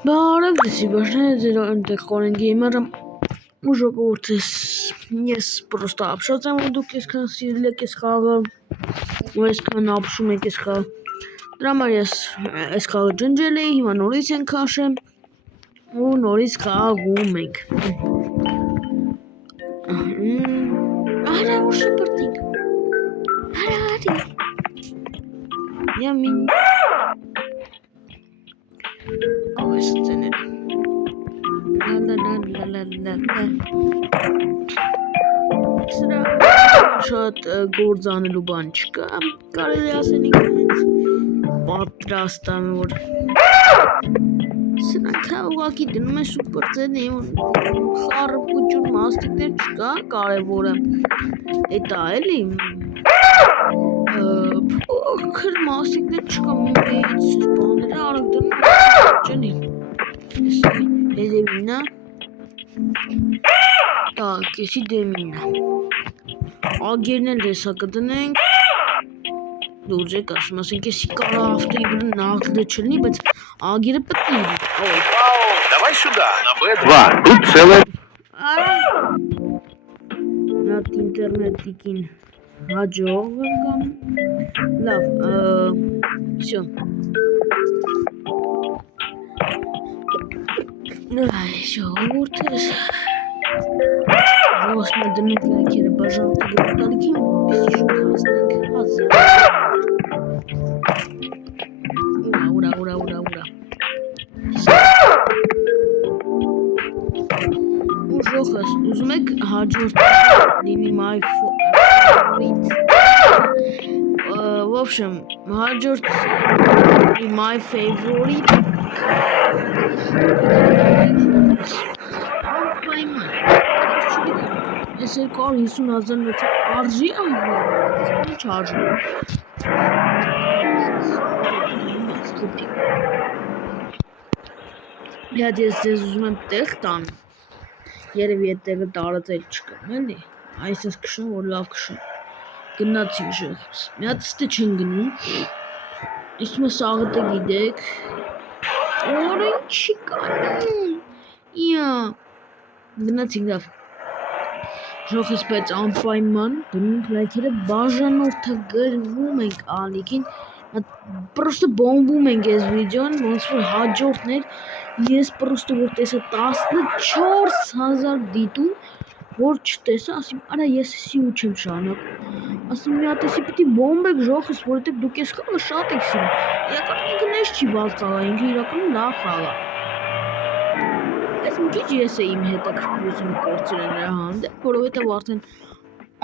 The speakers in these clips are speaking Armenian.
Բարև դեսի բաշները ձեր այնտեղ կորեն գեյմերը ու ժողովուրդս ես պրոստը ապշած եմ ու դուք այսքան սիրել եք այս խաղը ու այսքան ապշում եք այս խաղը դրա համար ես այս խաղը ջնջել էի հիմա նորից ենք քաշեմ ու նորից խաղում ենք արա ուշ պրտիկ արա Yummy. Oh, it's in it. La la la la la la la. Sıra şat գործանելու բան չկա, կարելի ասեն ինքնից պատրաստամ որ սրանք ուղղակի դնում են սուպեր ծենի խառը փուճուր մաստիկներ չկա, կարևորը էտա էլի Փոքր մասիկներ չկա մեծ բաները արագ դնում ջնի Hedemina Takesi demina Agirnen resa kadının Duracak asmasın ki sikara haftayı bir naklı çelni bet Agir'i patlaydı Давай сюда, на Б2, тут целая... Над интернетикин Хаджовым Лав, все Жогуртес. Росмедник лайкери, пожалуйста, гурталки. Ура. Ужохас, узмек хаджурт лини май favorite. В общем, хаджурт my favorite. Если кор Ису назан это аржи не чарж. Я здесь узмем техтан. Երևի այդտեղը տարածել չկա, էլի։ Այսպես քշում, որ լավ քշում։ Գնացի ժողովուրդ։ Մի հատ ստե չեն գնում։ Իսկ մը սաղը գիտեք։ Օրը չի կանում։ Իա։ Գնացի լավ։ Ժողովուրդ բայց անպայման դնում լայքերը բաժանորդը գրվում ենք ալիքին։ Просто բոմբում ենք այս վիդեոն, ոնց որ հաջորդներ ես պրոստը որ տեսա 14000 դիտում որ չտեսա, ասիմ արա ես էսի ու չեմ շարունակում ասիմ մի հատ էսի պիտի բոմբեք ժողովուրդ որովհետև դուք այս խաղը շատ եք սիրում իրականում ինքն էս չի վատ խաղ է ինքը իրականում լավ խաղ է այս մի քիչ ես էի իմ հետաքրքրությունը կորցրել նրա հանդեպ որովհետև արդեն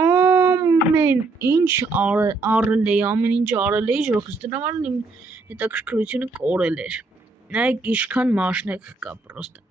ամեն ինչ արել էի ժողովուրդ դրա համար իմ հետաքրքրությունը կորել էր Նայեք իշքան մաշնեք կա պրոստը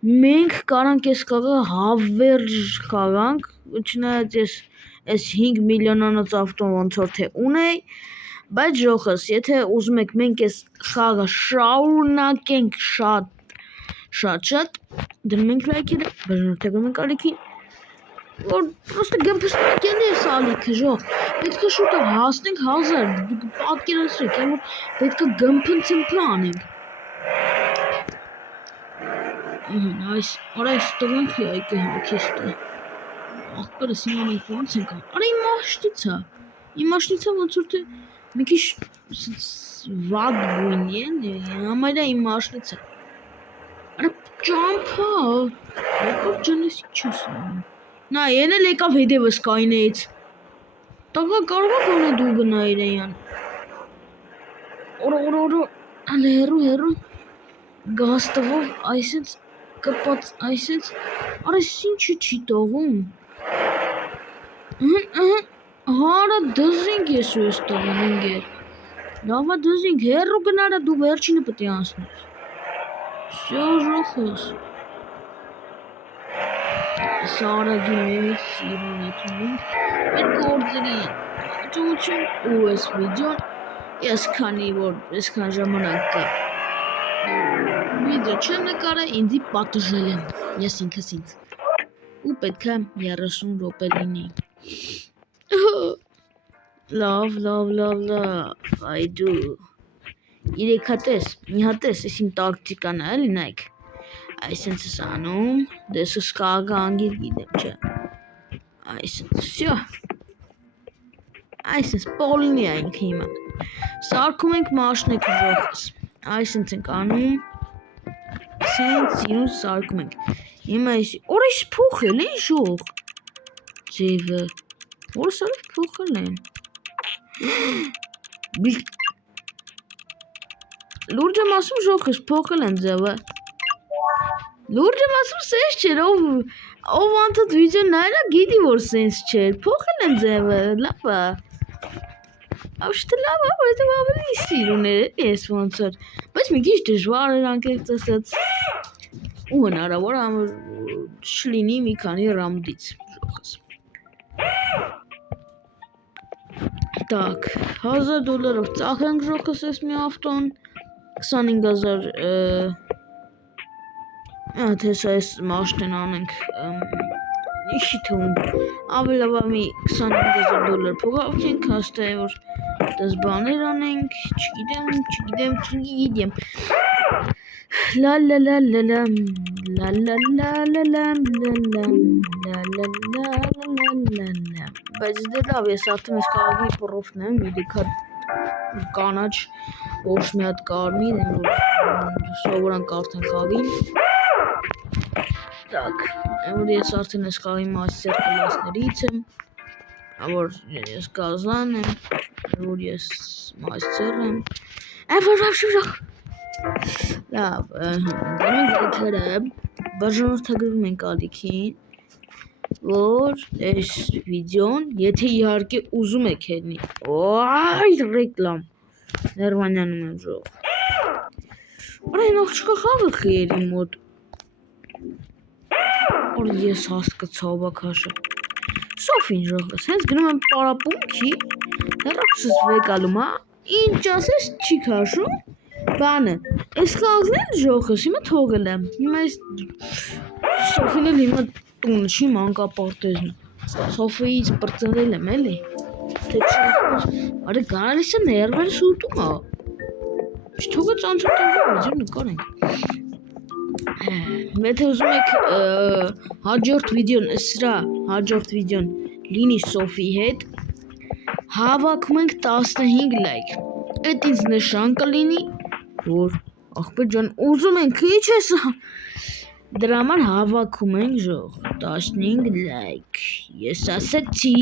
Մենք կարանք այս խաղը հավերժ խաղանք չնայած այս 5 միլիոնանոց ավտոն ոնց որ թե ունեի բայց ժողովուրդ եթե ուզում եք մենք այս խաղը շարունակենք շատ դնում ենք լայքերը բաժանորդեք մենք ալիքին որ պրոստը գմփստակել է սալիքը ժող պետք է շուտով հասնենք 1000 դուք պատկերացրեք որ պետք է գմփնցմփ անենք Nice. Ora stołek jajkę hakiste. Akbar sinema մենք ոնց ենք Արա իմ մաշնիցա ոնց որ թե մի քիչ վատ գույնի է համարյա իմ մաշնիցա Արա ջամփա եկավ ջանես ինչս Նա ելել եկավ հետևս կայնեից Տղա կարող է գոնե դու գնայր էյան Օրա ալե հերու գաստվով այսից կպած այսից արես ինչը չի տողում Հարա դզինք ես ու ես տողում ինգեր Լավա դզինք հերու գնարա դու վերջինը պտի անցնես Всё ժոխս Սարագի մեմից սիրուն է թունում մեր գործերի հաջողություն ու այս վիդեոն ես քանի որ այսքան ժամանակ կա Վիդեո չեմ նկարել, ինձի պատժել եմ, ես ինքս ինձ, ու պետք է 30 րոպե լինի, լավ, այդու, 3 հատես, մի հատես, այս իմ տակտիկան է, էլի նայք։ Այսինքն ես անում, դες սկագը անգիր գիտեմ, չէ։ Այսինքն, всё։ Այսինքն, պոլինի ենք հիմա։ Սարքում ենք մաշնեք ժողս։ Այսինքն անում, սենց իրուն սարքում ենք։ Հիմա այս, որ այս փոխել է ժող։ Ձևը, որ սարով փոխել են։ Լուրջ եմ ասում ժողս փոխել են ձևը։ Լուրջ եմ ասում սենց չէր, ով անցած վիդեոն նայելա գիտի որ սենց չէր, փոխել են ձևը, լավ է։ Ապշտը լավ է, որովհետև ավելի սիրուն էր, ես ոնց որ, բայց մի քիչ դժվար էր անկեղծ ասած։ Ու հնարավոր է չլինի մի քանի ռամդից ժողս։ Так, $1000 ծախենք ժողս ես մի ավտոն, 25000 Թեսա այս մաշտեն անենք, իշի թվում, ավելավա մի $25000 փողավքենք, հաստա է որ դες բաներ անենք, չգիտեմ, բայց դե լավ ես արդեն ես կաղագի պրոֆն եմ, իդիքա կանաչ, ոչ մի հատ կարմիր են, որ սովորան կարդեն խաղին Так, որ ես արդեն ես խաղի մաստեր կլասներից եմ, որ ես գազան եմ, որ ես մաստեր եմ, լավ, դրանք եկերը բաժանորդագրվում ենք ալիքին, որ այս վիդեոն, եթե իհարկե ուզում եք հելնի, այ ռեկլամ, ներվանյանում եմ ժող, որ այն աղջկա խաղը խերի մոտ, որ ես հասկացա բակաշը, Սոֆին ժողս, հենց գնում եմ պարապունքի, հեռապսս վեկալում, ինչ ասես չի քաշում, բանը, այս խաղն էլ ժողս, հիմա թողել եմ, հիմա այս Սոֆին էլ հիմա տունը չի մանկապարտեզն, Սոֆիից պրծնել եմ էլի, թե չի, արի գարալիս է ներվերը շուտում ա, չթողեց անցորդով վիդեո նկարենք, Եթե ուզում եք հաջորդ վիդեոն, սրա հաջորդ վիդեոն լինի Սոֆի հետ, հավաքում ենք 15 լայք, այդ ինձ նշան կլինի, որ աղբեր ջան ուզում ենք, ինչ ես, դրա համար հավաքում ենք ժող, 15 լայք, ես ասացի,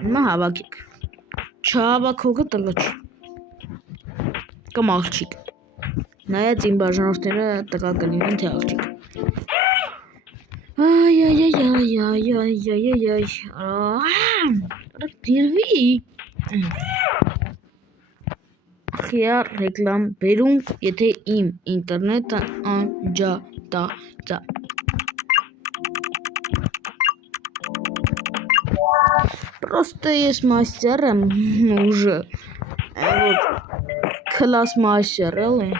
հիմա հավաքեք, չհավաքողը տղա չի, կամ աղջիկ, նայած իմ բաժանորդները տղա կլինեն թե աղջիկ, դիրվի, խիար ռեկլամ բերում, եթե իմ ինտերնետը անջատա, Պրոստը ես մաստեր եմ ուժը, կլաս մաստեր էլ է,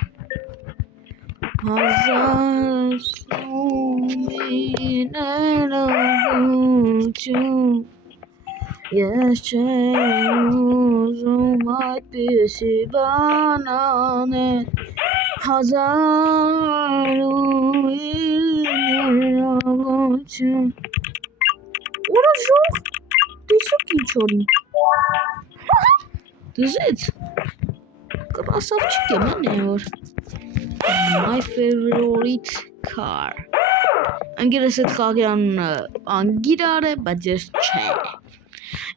Հազար սումիներագություն, ես չեմ ուզում այդպիսի բան անել, Հազար սումիներագություն, Ուրա ժող, դիսոք ինչ օրին, դզեց, կրասավչիկ եմ են որ, My favorite car. Անգիրս այդ խաղի անունը անգիրար է, բայց ես չէ։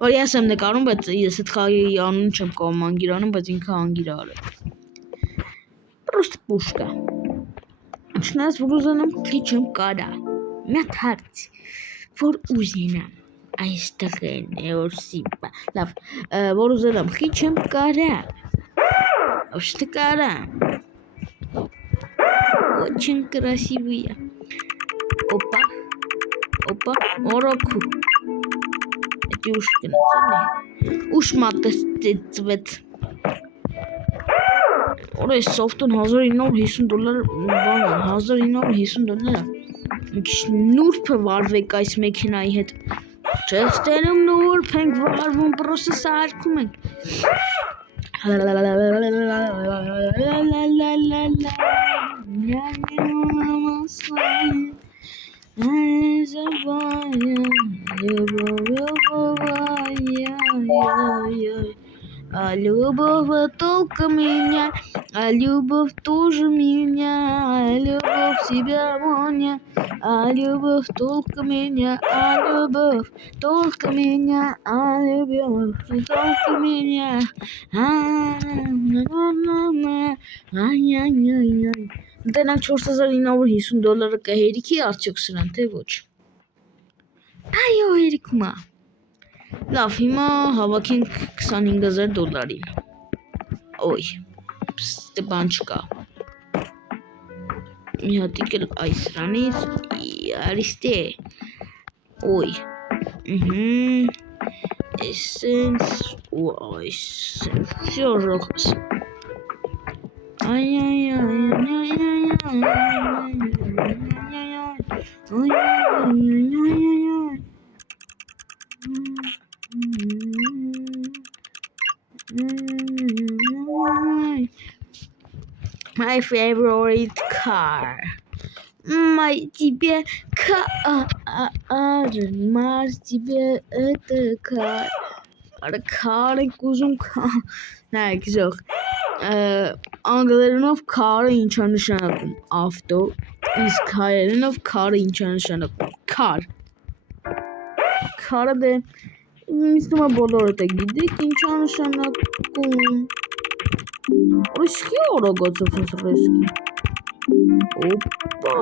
Որ ես եմ նկարում, բայց ես այդ խաղի անուն չեմ կողմ անգիրանում, բայց ինքը անգիրար է։ Պրոստ պուշկա։ Չնայած որ ուզենամ քիչ եմ կարա։ Մի հատ հարց, որ ուզենամ այստեղ են, որ սիպա։ Լավ, որ ուզենամ քիչ եմ կարա։ Ոշտը կարա։ Очень красивые. Опа. Ороку. Это ушки нацели. Уж матестецвет. Ора софтон $1950 բանը, $1950 նուրբ վարվեք այս մեքենայի հետ։ Չես տենում նուրբ ենք վարվում, պրոստը սարքում ենք։ А любовь только меня, а любовь тоже меня, а любовь себя моня, а любовь только меня, а любовь только меня, а любовь только меня. Դենակ 4950 դոլարը կհերիքի արդյոք սրան, թե ոչ։ Այո, հերիքում է։ Լավ, հիմա հավաքենք 25000 դոլարին։ Ոյ, ստե բան չկա։ Մի հատիկ էլ այս սրանից, արիստե։ Ոյ, Էսենց ու այսենց, всё ժողս։ My favorite car. My тебе car. Mar тебе это car. Car-ը կուզում նայեք ժող անգլերենով car-ը ինչ է նշանակում ավտո իսկ հայերենով car-ը ինչ է նշանակում car-ը դե ինձ թվում է բոլորդ եք գիտեք ինչ է նշանակում ռիսկի օրոգոցով ռիսկի օպա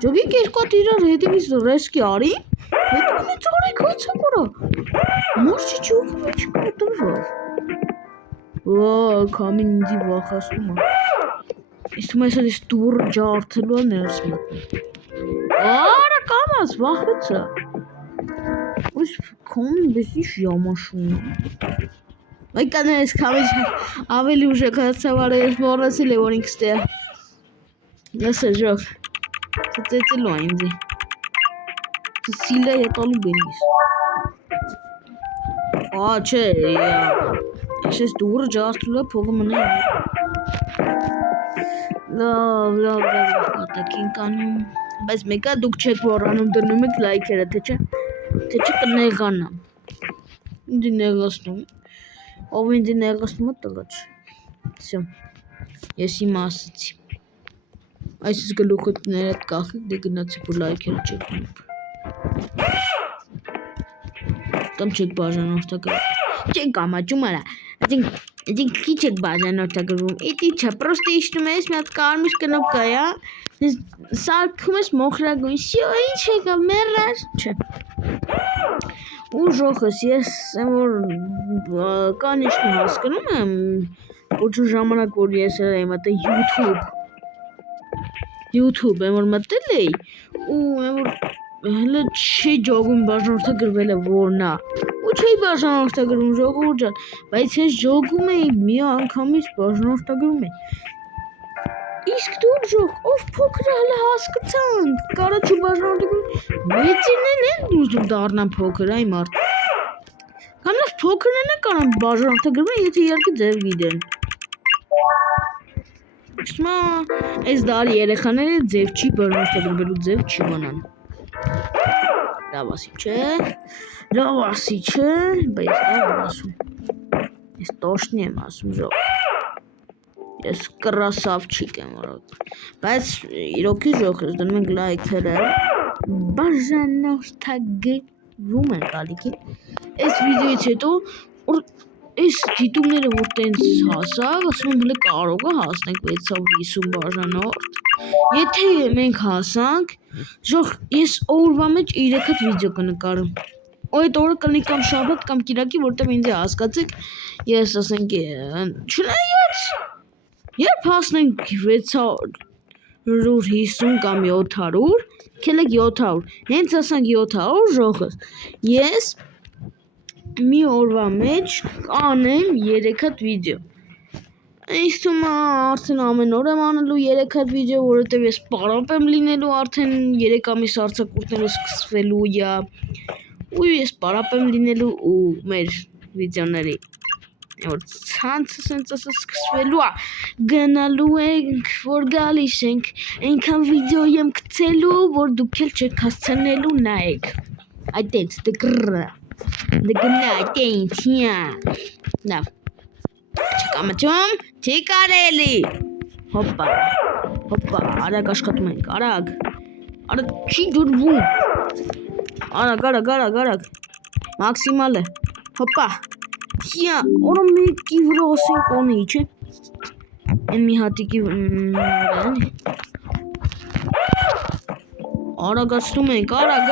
ջոգիկ երկու հատ իրար հետևից ռիսկի արի հետևից արի քոյցա կորա Մորչի չուկում է չկա տրվավ կամին ինձի վախասնում է Իսկ թվում է ես դուր ջարդելու է ներս մտնում Արա կամաց վախեցա Ուրիշ կամին բեսի շյամաշուն Մայկան ես կամին ավելի ուժեք հացավար ես մորացել է որ ինքս տեղ Ես է ժող ծեցելու է ինձի Սիլը հետալու բենիս չէ, ես ես դուրը ջարդրել է փողը մնա լավ կատակ ենք անում բայց մեկա դուք չեք որանում դնում եք լայքերը, թե չէ կնեղանամ ինձի նեղասնում ով ինձի նեղասնում է տղաչ Всё, ես հիմա ասացի Այս գլուխդ ներդ կախեք դե գնացիք ու լայքերը չեք դնում Կամ չեք բաժանորդագրում Չեք ամաճում արա Այսինք քիչ եք բաժանորդագրում Էդի չէ, պրոստը իշտում ես մի հատ կարմիր կնոպկա է Սարքում ես մոխրագույն Սյո, ինչ եկավ, մեռար Չէ Ու ժոխս ես որ կանիշն հասկնում եմ Ոչ ժամանակ որ ես եմ ատա YouTube եմ որ մտել էի ու եմ որ հələ չի ջոգում բաժանորդագրվել է որնա ու չի բաժանորդագրում ժողովուրդ ջան բայց ես ջոգում էի մի անգամից բաժանորդագրում էի իսկ դուք ժող ով փոքր հələ հասկացանք կարա չի բաժանորդագրում մեծինեն են ուզում դառնան փոքր այ մարդ կամ լավ փոքրներն են կարան բաժանորդագրվում եթե իհարկե ձև գիտեն Իշտմա այս դարի երեխաները ձև չի բաժանորդագրվելու ձև չի բանան Լավ ասի չէ, բայց լավ ասում Ես տոշնի եմ ասում ժող Ես կրասավչիկ եմ որոք Բայց իրոքի ժող ես դնում ենք լայքերը Բաժանորդագրվում են կալիքին Այս վիդեոից հետո Այս դիտումները որ տենց հասավ ասում եմ հլը կարող է հասնենք 650 բաժանորդ Եթե մենք հասանք Ժող ես օրվա մեջ 3 հատ վիդեո կնկարում Այդ օրը կլինի կամ շաբաթ կամ կիրակի որտեղ ինձ հասկացեք Ես ասենք չնայած Երբ հասնենք 650 կամ 700 Քելեք 700 Հենց ասանք 700 ժողս Ես մի օրվա մեջ կանեմ 3 հատ վիդեո Ինձ թվում է արդեն ամեն օր եմ անելու 3 հատ վիդեո, որովհետև ես պարապ եմ լինելու արդեն 3 ամիս արձակուրդները սկսվելու է ու ես պարապ եմ լինելու ու մեր վիդեոների որ ցանցը սենց սկսվելու է, գնալու ենք, որ գալիս ենք, այնքան վիդեո եմ գցելու, որ դուք էլ չեք հասցնելու նայեք, այտենց դգրը, դգնա, այտենց, նավ, չկամաչում, չի կարելի, հոպա, արագ աշխատում ենք, արագ, չի դուրվում, արագ, մաքսիմալ է, հոպա, օրը մեկի վրա ասենք ոնի, չէ, են մի հատիկի վրան, արագացնում ենք, արագ,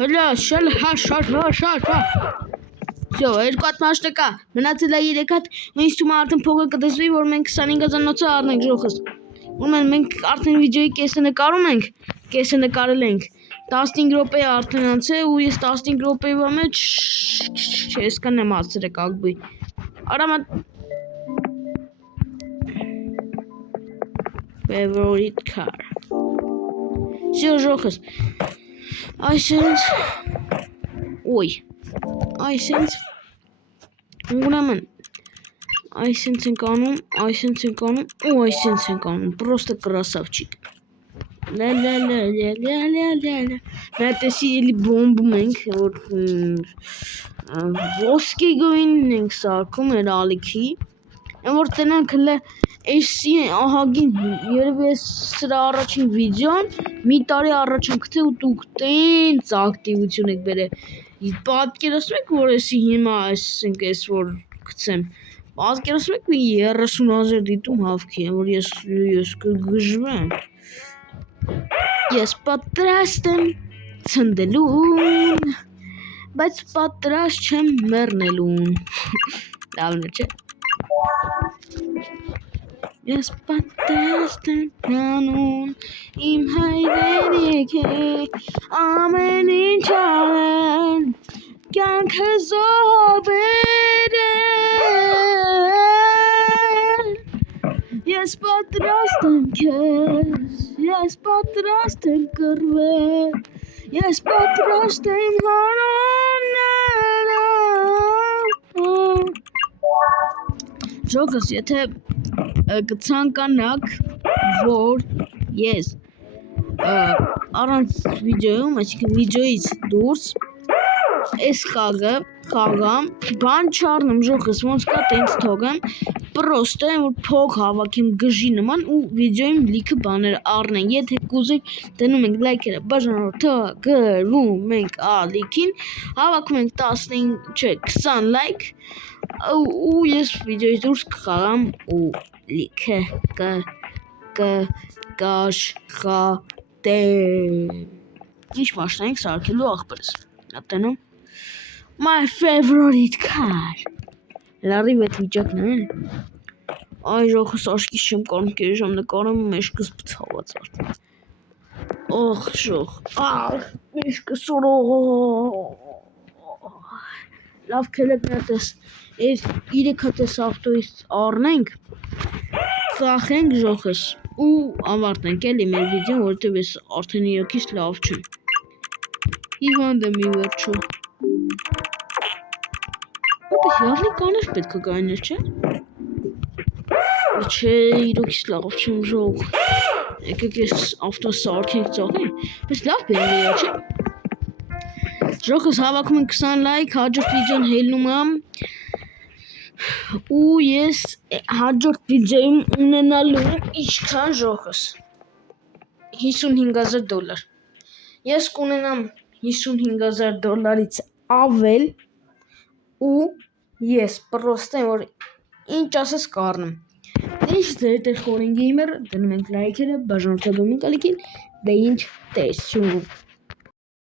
հլա, շար, Всё, երկու հատ մաշտ կա, մնացել է 3 հատ, ու ինձ թվում է արդեն փողը կտեսվի, որ մենք 25,000 նոցը առնենք ժողս։ Ուրեմն մենք արդեն վիդեոյի կեսը նկարում ենք, կեսը նկարել ենք, 15 րոպե արդեն անցել ու ես 15 րոպեվա մեջ չես կանեմ ասել как бы։ Արամա favorite car։ Всё, ժողս։ Ուրեմն այսենց ենք անում ու այսենց ենք անում, просто красавчик։ Նայտեսի էլի բոմբում ենք, որ ոսկե գույնն ենք սարքում էր ալիքի, որ տնանք հլը էսի ահագին, երևի ես սրա առաջին վիդեոն, մի տարի առաջ եմ գցել ու դուք տենց ակտիվություն եք բերել, պատկերացնում եք, որ էսի հիմա ասենք ես որ գցեմ, պատկերացնում եք մի 30,000 դիտում հավքի, որ ես կգժվեմ, ես պատրաստ եմ ցնդելուն, բայց պատրաստ չեմ մեռնելուն, լավն է չէ, ես պատրաստ եմ անում իմ հայրենիք է, ամեն ինչ անեն, կյանքը զոհաբերել, ես պատրաստ եմ քեզ, ես պատրաստ եմ կռվել, ես պատրաստ եմ հանանել, Ժողս, եթե կցանկանաք, որ ես առանց վիդեոյում, այսինքն վիդեոյից դուրս այս խաղամ, բան չառնեմ ժողս, ոնց կա տենց թողեմ, պրոստը որ փող հավաքեմ գժի նման ու վիդեոյում լիքը բաներ առնեն, եթե կուզենք դնում ենք լայքերը, բաժանորդը գրվում ենք ալիքին, հավաքում ենք 20 լայք ու ես վիդեոյից դուրս կխաղամ ու լիքը կաշխատեմ, ինչ մաշտան ենք սարքելու աղբերս, ատենում, my favorite car, լարիվ էտ վիճակն է, այ ժողս աշկիս չեմ կարում կերի ժամ նկարում, մեշկս բցաված արդեն, ախ ժող, մեշկս լավ կելեք նատես, 3 հատես ավտոյից առնենք, ծախենք ժողս ու ավարտենք էլի մեր վիդեոն, որտև ես արդեն իրոքից լավ չեմ, հիվանդ եմ ի վերջո, ապես javնի կաներ պետք է գայներ չէ, չէ իրոքից լավ չեմ ժող, եկեք ես ավտո սարքենք ծախենք, պես լավ բերնի է չէ, ժողս հավաքում են 20 լայք, հաջորդ վիդեոն հելնում եմ ու ես հաջորդ վիդեոյում ունենալու եմ ինչքան ժողս 55,000 դոլար ես կունենամ 55,000 դոլարից ավել ու ես պրոստ եմ որ ինչ ասես կառնեմ ինչ ձեր խորին գեյմեր դնում ենք լայքերը բաժանորդագրում ենք ալիքին դե ինչ տեսում